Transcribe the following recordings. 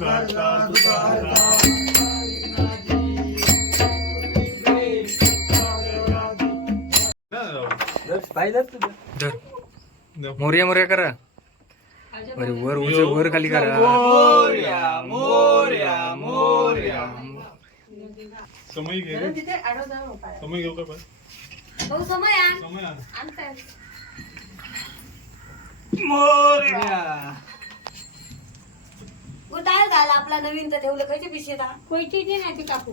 करता धर मोर्या मोर्या करा. अरे वर उच वर खाली करा. मोर्या मोर्या मोर्या. समय घे रे. समय घेऊ का पण? भाऊ समय आण. समय आण. आणताय कुठं झाला आपला नवीन तर ठेवलं खायचे पिशे कोयची नाही ते काकू.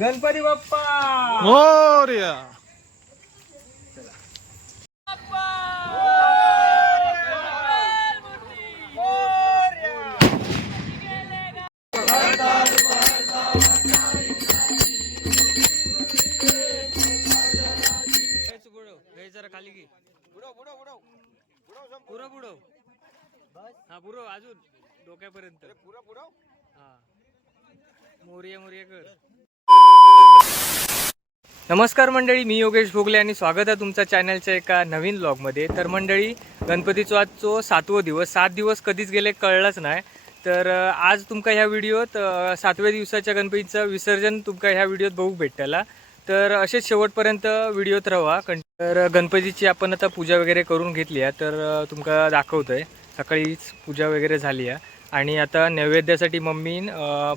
गणपती बाप्पा! मोर्या अजून डोक्यापर्यंत. हा. मोर्या मोर्या कर. नमस्कार मंडळी मी योगेश भोगले आणि स्वागत आहे तुमच्या चॅनलच्या एका नवीन ब्लॉगमध्ये तर मंडळी गणपतीचो आजचो सातवो दिवस सात दिवस कधीच गेले कळलंच नाही. तर आज तुमका ह्या व्हिडिओत सातव्या दिवसाच्या गणपतीचं विसर्जन तुमका ह्या व्हिडिओत बघू भेटला तर असेच शेवटपर्यंत व्हिडिओत राहा तर गणपतीची आपण आता पूजा वगैरे करून घेतली आहे. तर तुमका दाखवतोय. सकाळीच पूजा वगैरे झाली आहे. आणि आता नैवेद्यासाठी मम्मी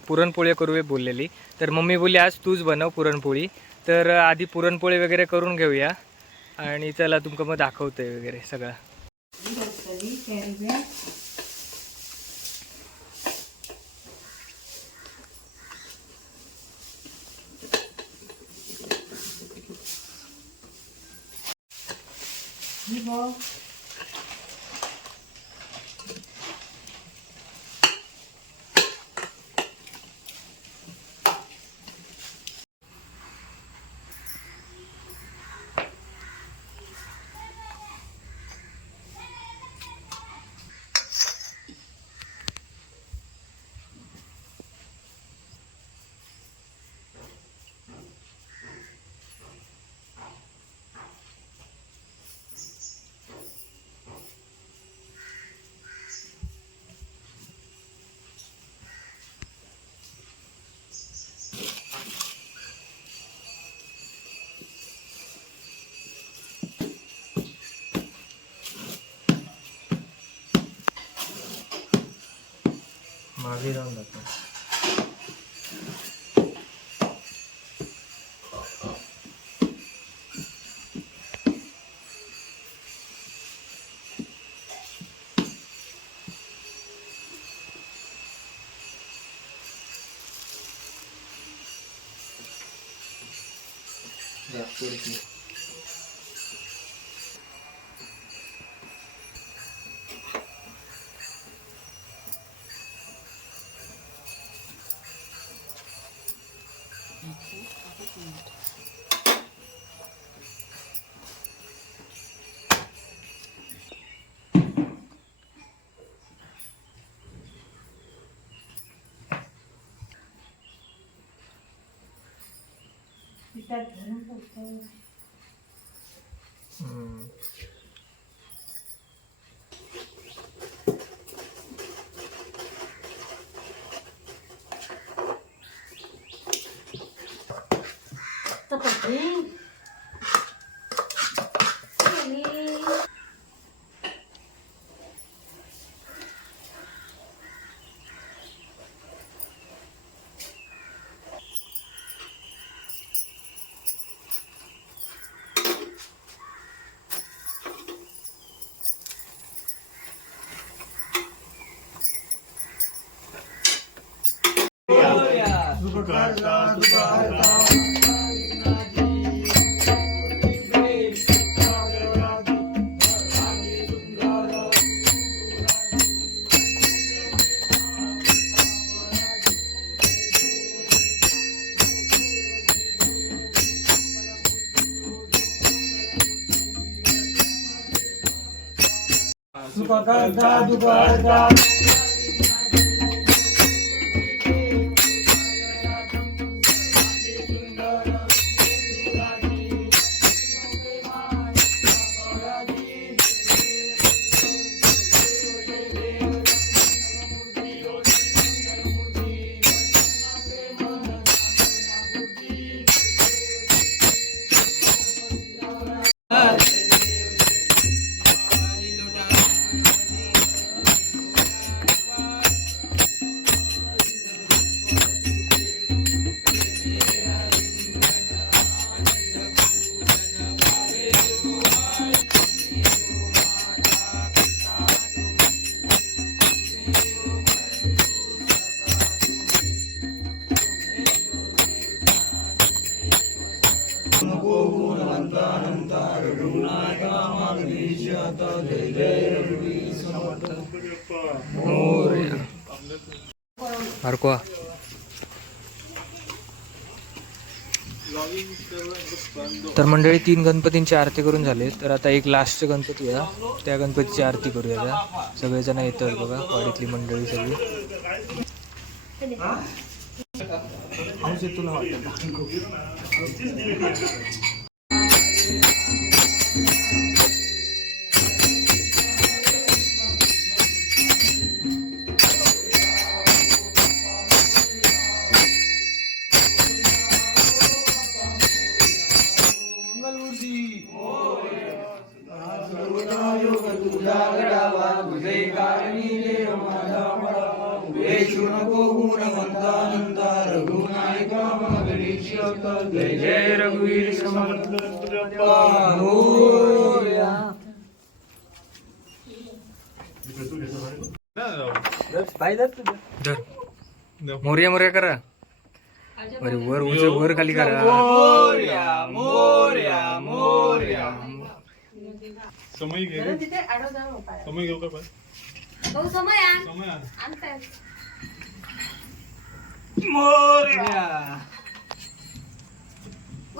पुरणपोळी करूया बोललेली. तर मम्मी बोलली आज तूच बनव पुरणपोळी. तर आधी पुरणपोळी वगैरे करून घेऊया. आणि चला तुमका मग दाखवतोय वगैरे सगळं. मागे जाऊन так, ну, करता दुःख तर मंडळी तीन गणपतींची आरती करून झाले. तर आता एक लास्टचे गणपती आहे. त्या गणपतीची आरती करूया सगळेजण येतात बघा वाडीतली मंडळी सगळी. जय रघुवीर मोर्या मोर्या करा. अरे वर उंच वर खाली करा. मोर्या मोर्या मोर्या. समय घे. समय घेऊ का समय आण.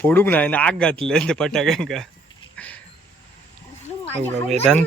फोडूक नाही ना आग घातले ते पटाक्यांका हो का, वेदांत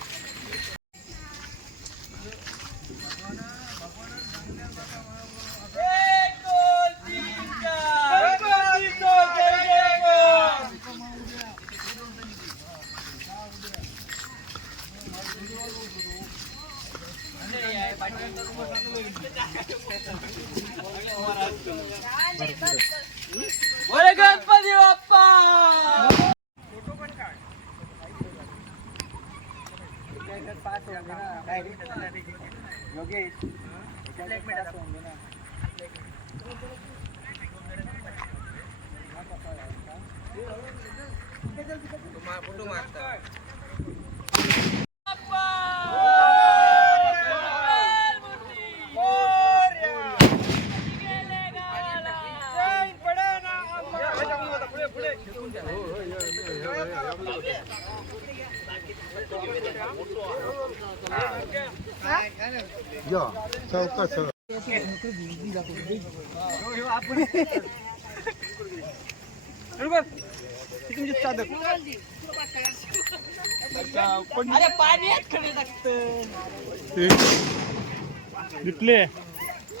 दिपले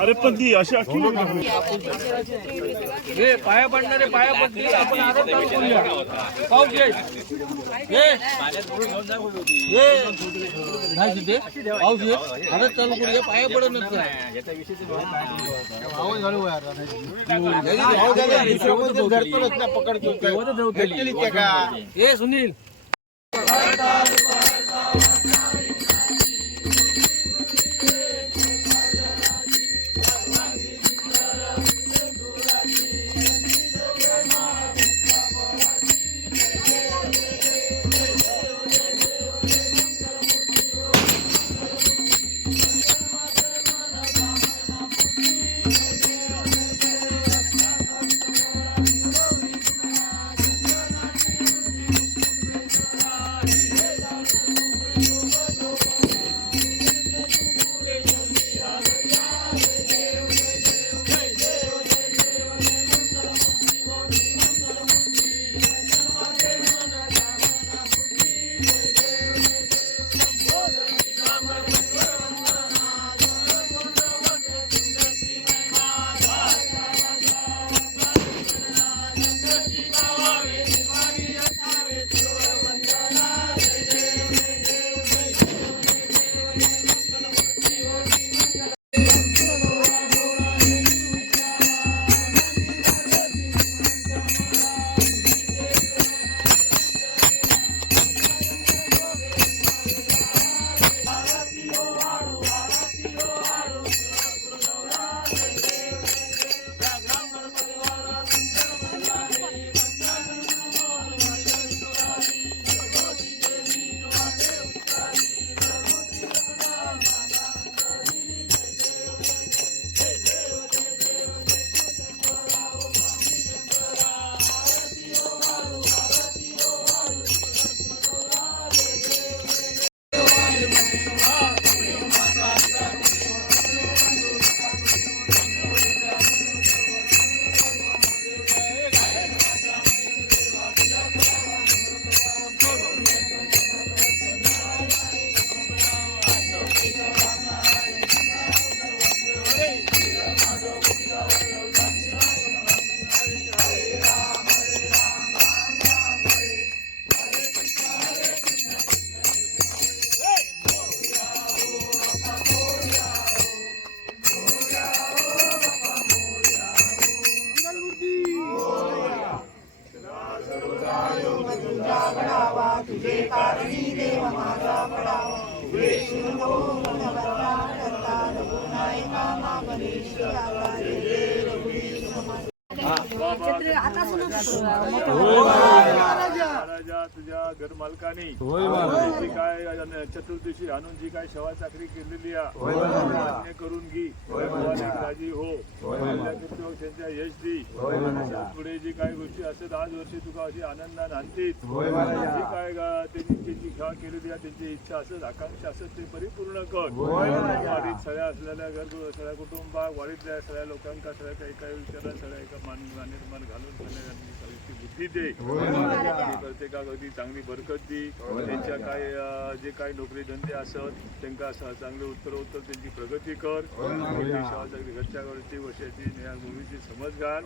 अरे पण ती अशी अख्खी पाया पडणारे पाया पडली आपण आरोप करूया पाऊस चालू करूया पाया पडत ये सुनील. महाराजा घर मालकाने जी काय चतुर्दशी आणून जी काय शवा चाकरी केलेली आहे. मान्य करून घे. राजी हो. कृत्यवक्षांच्या यश दी पुढे जी काही गोष्टी असत आज वर्षी तुका अशी आनंदाने आणतील जी काय त्यांनी त्यांची खेळा केलेली आहे त्यांची इच्छा असत आकांक्षा असत ते परिपूर्ण कर. वाडीत सगळ्या असलेल्या घर सगळ्या कुटुंबाक वाडीतल्या सगळ्या लोकांका सगळ्या काही काही विचारात सगळ्या एका मान निर्माण घालून सगळ्यांनी सगळी बुद्धी दे. आणि प्रत्येकाक अगदी चांगली बरकत दी. त्यांच्या काय जे काही नोकरी धंदे असत त्यांना असं चांगले उत्तरोत्तर त्यांची प्रगती कर. घरच्या घरची वर्षाची या भूमीची समज घाल.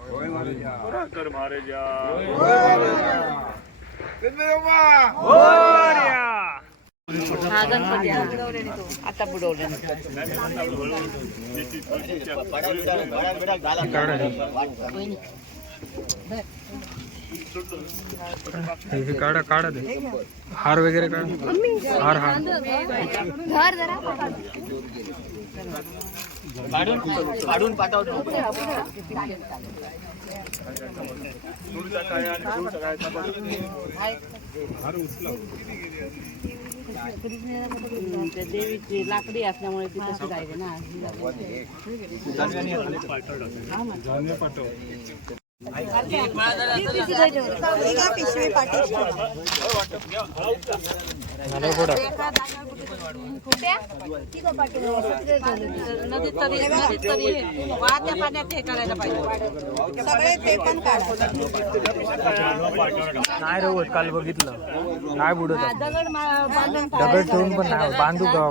बरा कर महाराजा. हा. गणपती. आता बुडवले. हे काढा काढा ते हार वगैरे काढा। हार हार। जरा। काढून पाठवतो देवीची लाकडी असल्यामुळे ती तशी जायचे ना पाण्यात हे करायला पाहिजे सगळे ते पण काढा नाही रवत काल बघितलं नाही बुडत. दगड ठेवून पण नाही बांधू गावा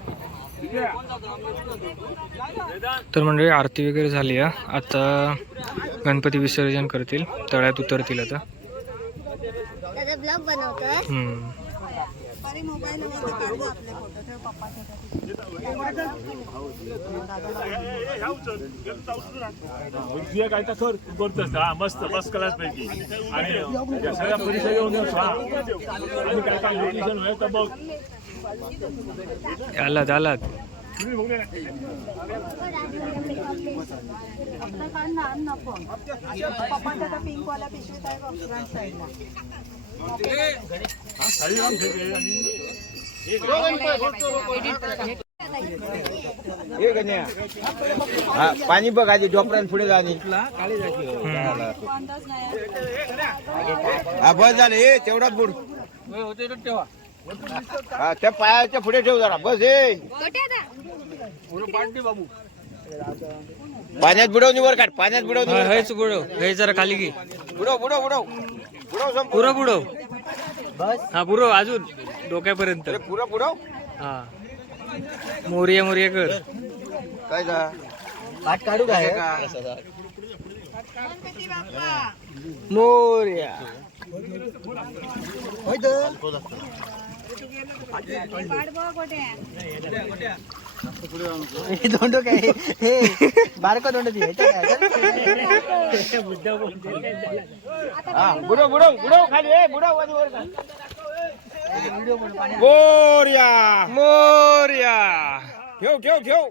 तर मंडळी आरती वगैरे झाली आहे आता गणपती विसर्जन करतील. तळ्यात उतरतील आता. काय तर कर हा मस्त मस्त क्लास पैकी आणि सगळ्या परीक्षा येऊन हा. आणि काय काय बघ आलात आलात. हा, आणि हा पाणी बघ आधी डॉक्टरांनी पुढे जाणे हा बस झालं ए तेवढाच बुड. हा त्या पायाच्या पुढे ठेव जरा. बस ए. पाण्यात बुडवून वर काढ पाण्यात बुडवून हा, हेच बुडव. हे जरा खाली घे. बुडव बुडव बुडव. बुडव संपूर्ण. पुरं बुडव. हा पुरं अजून डोक्यापर्यंत. अरे पुरं बुडव. हा. मोरिया मोरिया कर. काय जा? पाठ काढू काय मोर्या. बारक काय? हे बारका दोंड ती. बुडव बुडव बुडव खाली. ए बुडव मोर्या. मोर्या. ठेव ठेव ठेव.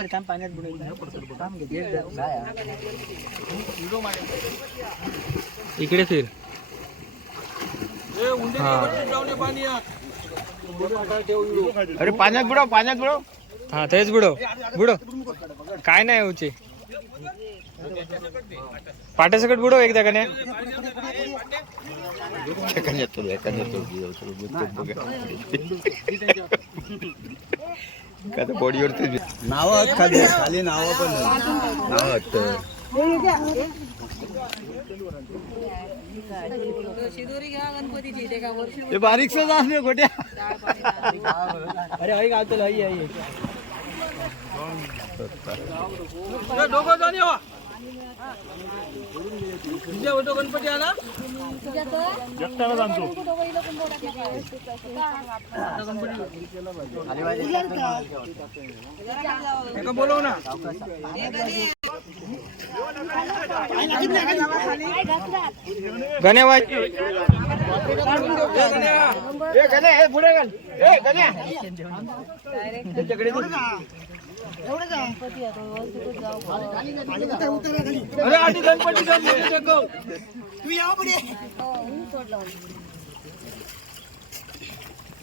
रे पाण्यात इकडे फिर अरे पाण्यात बुडव पाण्यात बुडव. हा तेच बुडव. बुडव. काय नाही होचे पाट्यासकट बुडव एकदा का नाही? बॉडीवर नाव खाली खाली नाव पण नाव ते का वर्षी ते बारीकच असले गोट्या अरे आई गावतो आई आई गणपती आला बोलव ना. गण्यावाज हे पुढे गणपती गणपती तू या पुढे.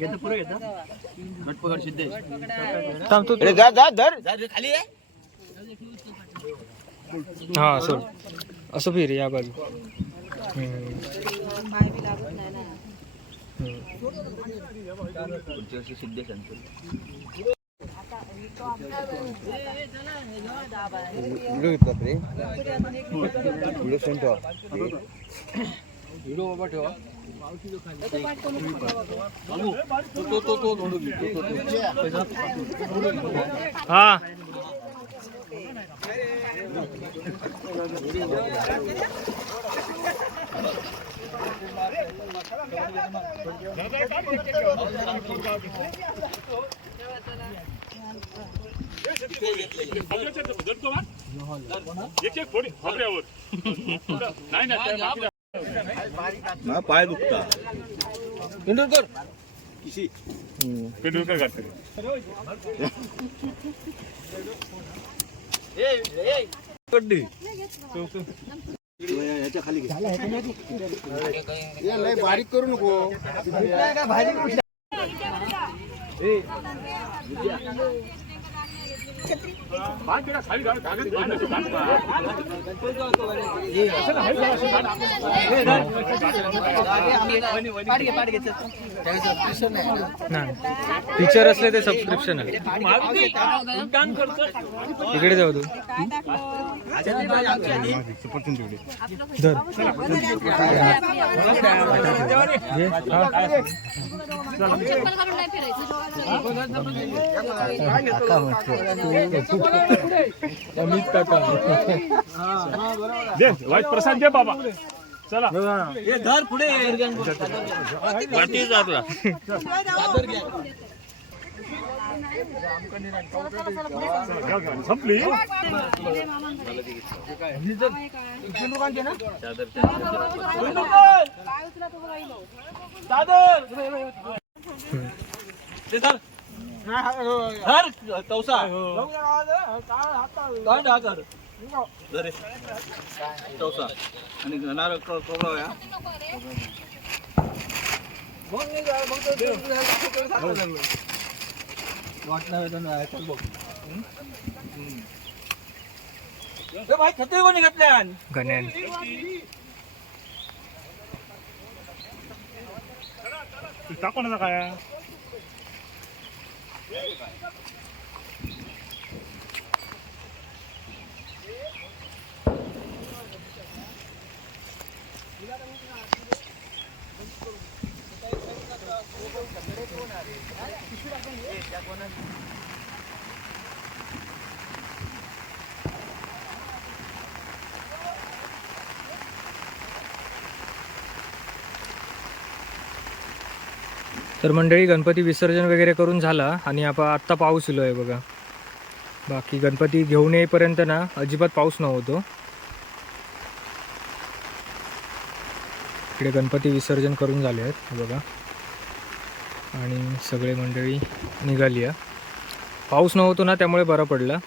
पॅन्ट भिलू खायचा घेतो पुढे घेतो गट पकड सिद्धे थांब तू अरे जा जा धर। खाली आहे हा असं असं फिर या बाजू। हम्म. सिद्धे सांगतो व्हिडिओ घेतला रे व्हिडिओ सेंड ठेवा व्हिडिओ बाबा ठेवा। हा एक एक फोडी नाही ना पाय दुखता. पेंडुलकर. घातले. बारीक करू नको. बाकीला खाली घाल, कागद घाल, असं घाल. टीचर असले ते सबस्क्रिप्शन आहे. इकडे जाऊ तू. धर. हा. अमित काका. दे वाईट प्रसाद दे बाबा. चला. चला, घ्या, संपली आणि घणार कोबळा या भाई छत्री कोणी घेतल्या? गण्यान. टाकू नका. काय Gracias. तर मंडळी गणपती विसर्जन वगैरे करून झाला आणि आपण आत्ता पाऊस इलो आहे बघा. बाकी गणपती घेऊन येईपर्यंत ना अजिबात पाऊस नव्हतो. इकडे गणपती विसर्जन करून झाले आहेत बघा. आणि सगळे मंडळी निघाली आहे. पाऊस नव्हतो ना त्यामुळे बरं पडलं.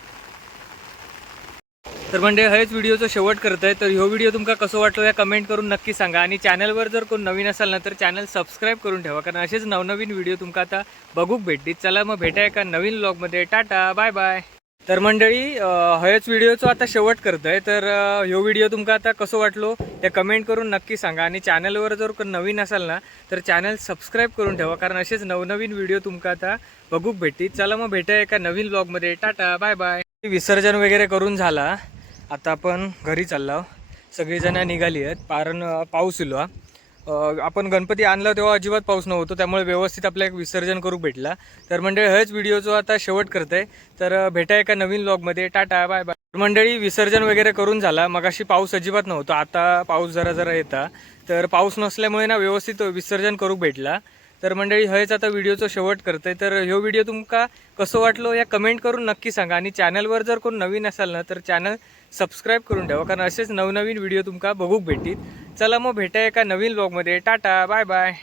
तर म्हणजे हेच व्हिडिओचं शेवट करत आहे तर ह्यो व्हिडिओ तुमका कसं वाटलो या कमेंट करून नक्की सांगा. आणि चॅनलवर जर कोण नवीन असाल ना तर चॅनल सबस्क्राईब करून ठेवा. कारण असेच नवनवीन व्हिडिओ तुमका आता बघूक भेटतील. चला मग भेटा एका नवीन ब्लॉगमध्ये टाटा बाय बाय तर मंडळी हेच व्हिडिओचं आता शेवट करत आहे तर ह्यो व्हिडिओ तुमका आता कसं वाटलो ते कमेंट करून नक्की सांगा. आणि चॅनलवर जर कोण नवीन असाल ना तर चॅनल सबस्क्राईब करून ठेवा. कारण असेच नवनवीन व्हिडिओ तुमका आता बघूक भेटतील. चला मग भेटा एका नवीन ब्लॉगमध्ये टाटा बाय बाय विसर्जन वगैरे करून झाला. आता आपण घरी चाललो सगळीजणं निघाली आहेत. कारण पाऊस इलो आपण गणपती आणला तेव्हा अजिबात पाऊस नव्हतो. त्यामुळे व्यवस्थित आपल्या एक विसर्जन करू भेटला. तर मंडळी हेच व्हिडिओचं आता शेवट करतंय. तर भेटा एका नवीन ब्लॉगमध्ये टाटा बाय बाय मंडळी विसर्जन वगैरे करून झाला. मगाशी पाऊस अजिबात नव्हता. आता पाऊस जरा जरा येता. तर पाऊस नसल्यामुळे ना व्यवस्थित विसर्जन करू भेटला. तर मंडळी हेच आता व्हिडिओचं शेवट करतंय. तर ह्यो व्हिडिओ तुमका कसं वाटलो या कमेंट करून नक्की सांगा. आणि चॅनलवर जर कोण नवीन असाल ना तर चॅनल सबस्क्राईब करून ठेवा कारण असेच नवनवीन व्हिडिओ तुमका बघूक भेटतील चला मग भेटा एका नवीन ब्लॉगमध्ये टाटा बाय बाय.